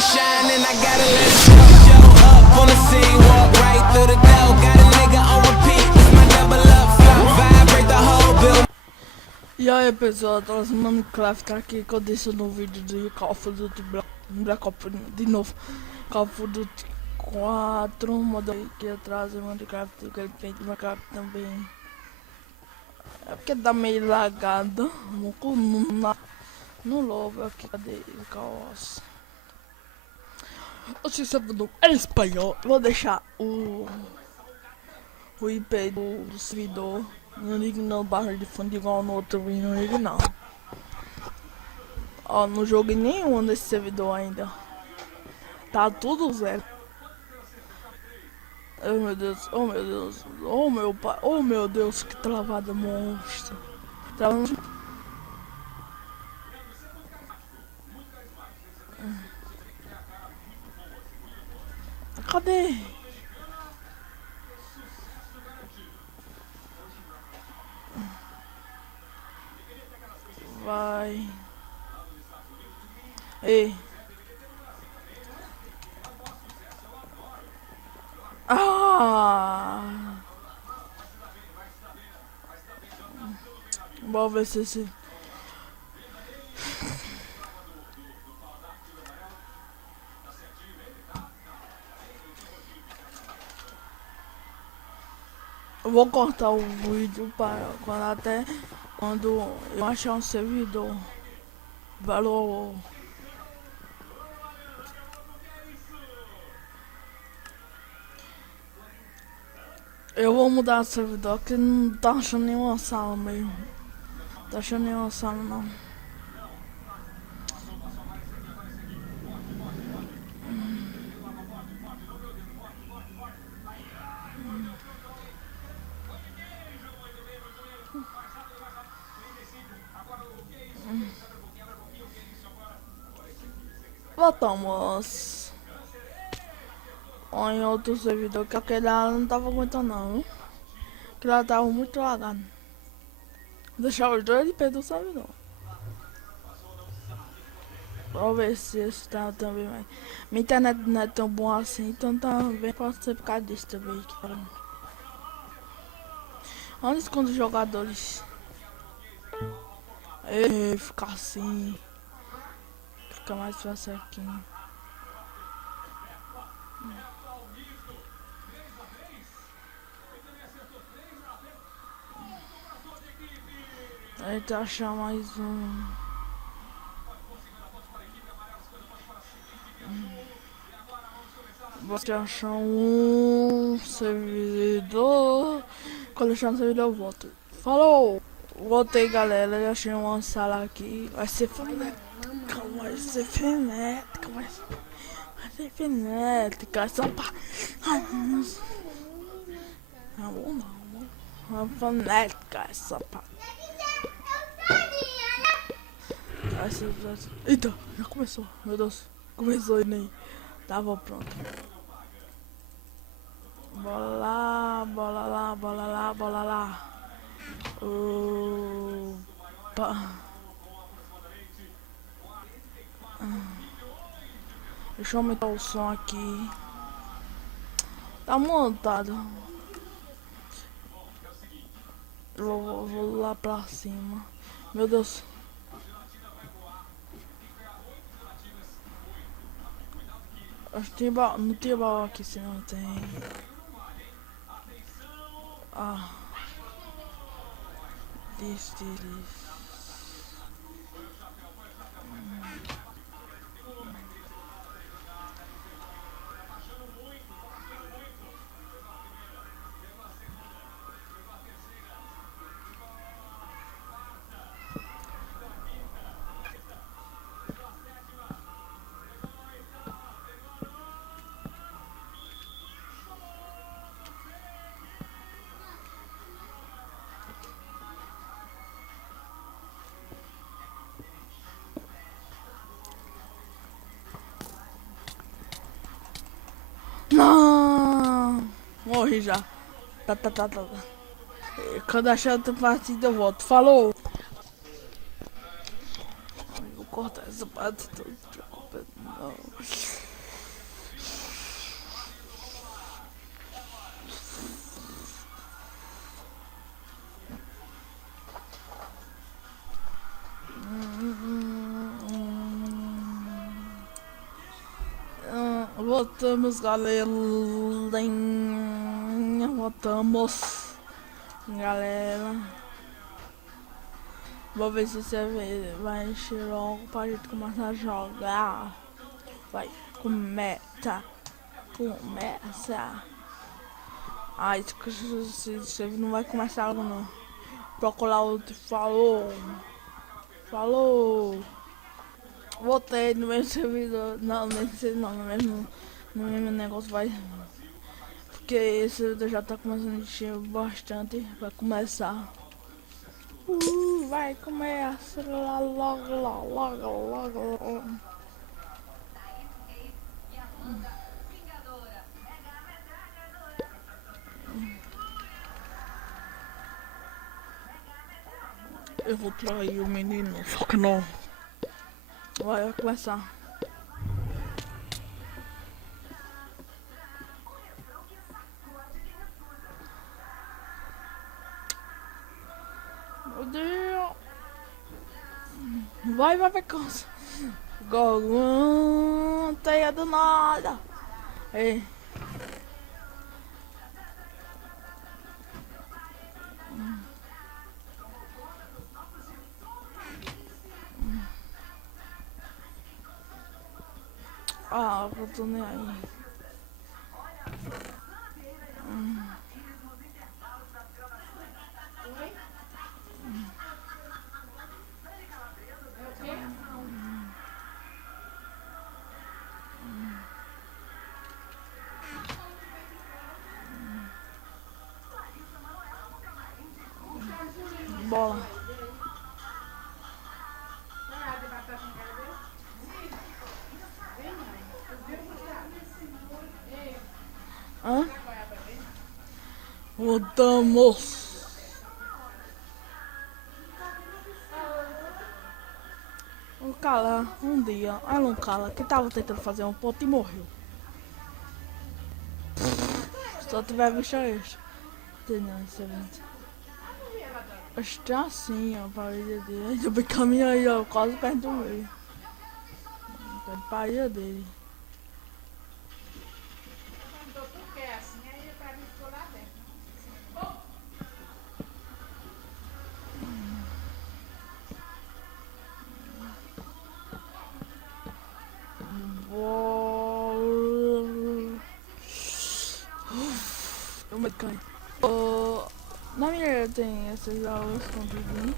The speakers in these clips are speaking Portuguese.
shine and I gotta let it show. Show up on the scene, walk right through the door. Got a nigga on repeat, it's my double up flow. Vibrate the whole building. E aí pessoal, tô assinando Minecraft aqui que eu disse no vídeo de Call of Duty Black Ops de novo. Call of Duty 4, modo que eu trazer Minecraft, que ele tem de Minecraft também. É porque dá meio lagado no logo aqui, cadê o caos? O servidor é espanhol, vou deixar o IP do servidor. Não ligo não, barra de fundo igual no outro vídeo, não ligo não. Ó, não joguei nenhum nesse servidor ainda. Tá tudo zero. Oh meu Deus, oh meu Deus, oh meu pai, oh meu Deus, que travada monstro. Travando. Cadê? Vai. Ei. Ah! Vamos ver se eu vou cortar o vídeo para quando eu achar um servidor. Valor. Eu vou mudar o servidor que não tá achando nenhuma sala mesmo. Tá achando nenhuma sala não. Voltamos. Ó, em outro servidor que aquele lá não tava aguentando não, viu? Aquele lá tava muito lagado. Vou deixar os dois de perto do servidor. Vamos ver se esse tá também vai. Minha internet não é tão boa assim, então também pode ser por causa disso também. Onde esconde os jogadores? Ei, ficar assim. Fica mais fácil aqui. Aí tá achar mais um. Vou achar um servidor. Quando achar um servidor eu volto. Falou! Voltei galera, eu achei uma sala aqui. Vai ser frenética, vai ser frenética, vai ser frenética. Só pra. Ai, nossa. Não, não. Vai frenética, só pra. Eita, já começou, meu Deus. Começou e nem tava pronto. Bola lá, bola lá, bola lá, bola lá. Opa. Deixa eu aumentar o som aqui. Tá montado. Vou lá pra cima. Meu Deus. Acho que tem baú, não tem baú aqui, se não tem. Ah. This. Não! Morri já. Tá. Quando achar outra partida eu volto. Falou! Vou cortar essa parte toda. Voltamos, galera. Voltamos, galera. Vou ver se você vai encher logo pra gente começar a jogar. Vai, começa. Ai, você não vai começar logo não. Procurar outro. Falou. Voltei no mesmo servidor. Não, no mesmo negócio vai. Porque esse servidor já tá começando a encher bastante. Vai começar. Vai começar logo. Eu vou trair o menino, só que não. Vai começar. Meu Deus. Vai ver cansa. Teia do nada. Ei. Eu tô nem aí. Bola. Hã? Voltamos. Um cara, um dia, era um cara que tava tentando fazer um ponto e morreu. Só tiver visto isso. Entendeu? Está assim, ó, parede dele. Ainda bem caminho aí, ó, quase perto do meio. Perto da parede dele. Eu me caí. Na minha tem essas aulas escondidas.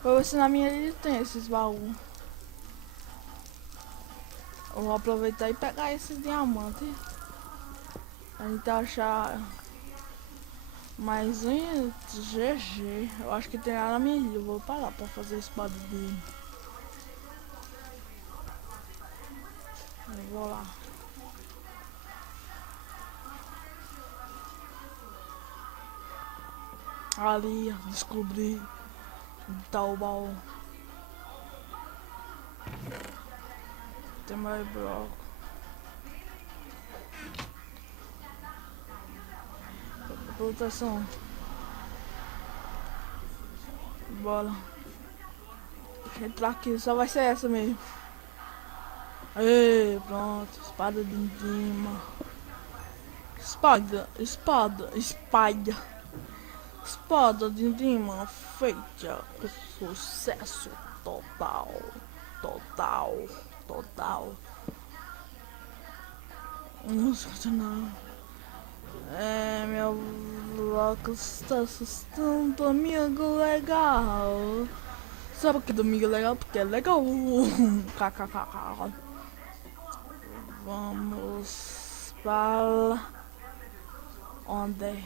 Pra ver se na minha ele tem esses baús. Eu vou aproveitar e pegar esses diamantes. A gente achar mais um GG. Eu acho que tem lá na minha ilha. Eu vou pra lá pra fazer a espada dele. Eu vou lá. Ali, descobri tal baú. Tem mais bloco. Proteção. Bora. Entrar aqui, só vai ser essa mesmo. Ei, pronto. Espada de cima. Espada de cima feita com sucesso total. Nossa, não. Meu bloco está assustando, amigo legal. Sabe que domingo é legal? Porque é legal. KKK. Vamos para onde?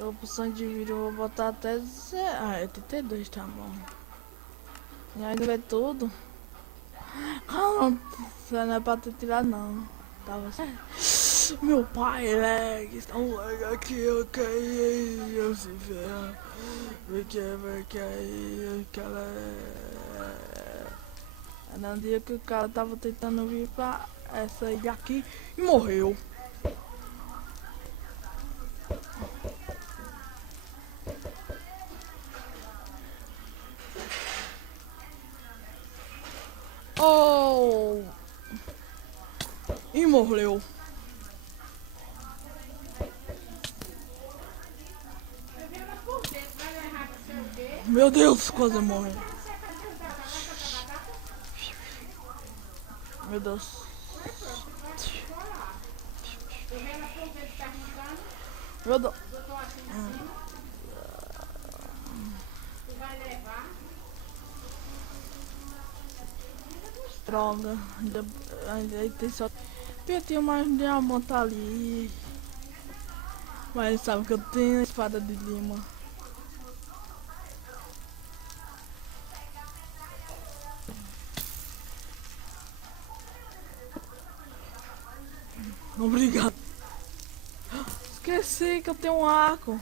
A opção de vídeo eu vou botar até 82, tá bom. E aí não vê tudo. Calma, não é pra te tirar não. tava assim. Meu pai, leg, tá um leg aqui, eu caí, eu se ferro. Porque aí, cara. Era um dia que o cara tava tentando vir pra essa ilha aqui e morreu. Oh! E morreu. Meu Deus, quase morreu. Meu Deus. Meu Deus. Droga. Ainda tem só. Eu tenho mais diamante ali. Mas sabe que eu tenho a espada de lima. Obrigado. Esqueci que eu tenho um arco.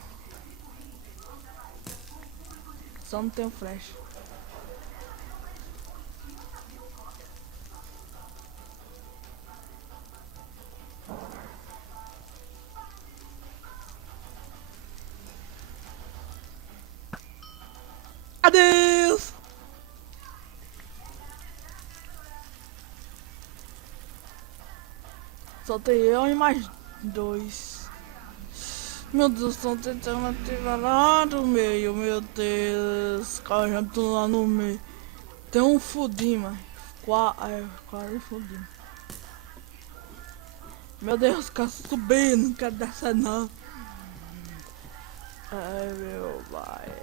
Só não tenho flecha. Adeus! Só tem eu e mais dois. Meu Deus, estão tentando ativar lá no meio, meu Deus. Cara, já tô lá no meio. Tem um fudim, mas quase fudim. Meu Deus, quero subir, não quero descer não. Ai, meu pai.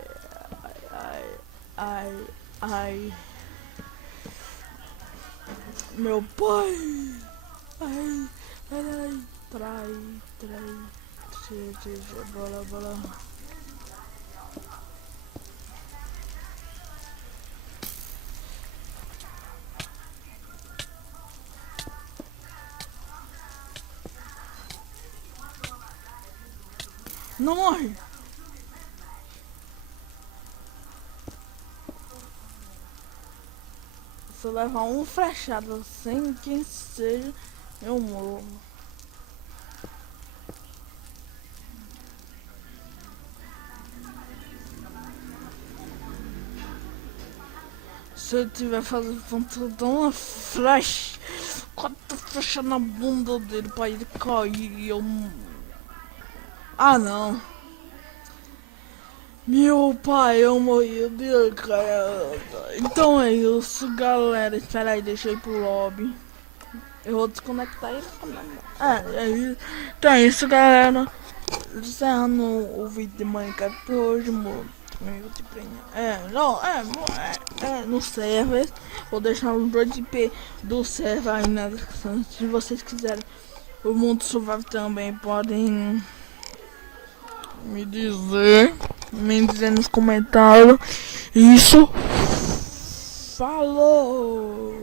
Ai. Meu pai. Ai. Trai. Bola. Não morre. Se eu levar um flechado sem quem seja, eu morro. Se eu tiver fazendo dar uma flecha, quatro flechas na bunda dele pra ele cair e eu... Ah não. Meu pai, eu morri de cara. Então é isso, galera. Espera aí, deixa eu ir pro lobby. Eu vou desconectar ele. É isso. Então é isso, galera. Encerrando o vídeo de Minecraft hoje, mano. No server. Vou deixar os dois IP do server aí na descrição. Se vocês quiserem o mundo survival também, podem me dizer nos comentários. Isso. Falou!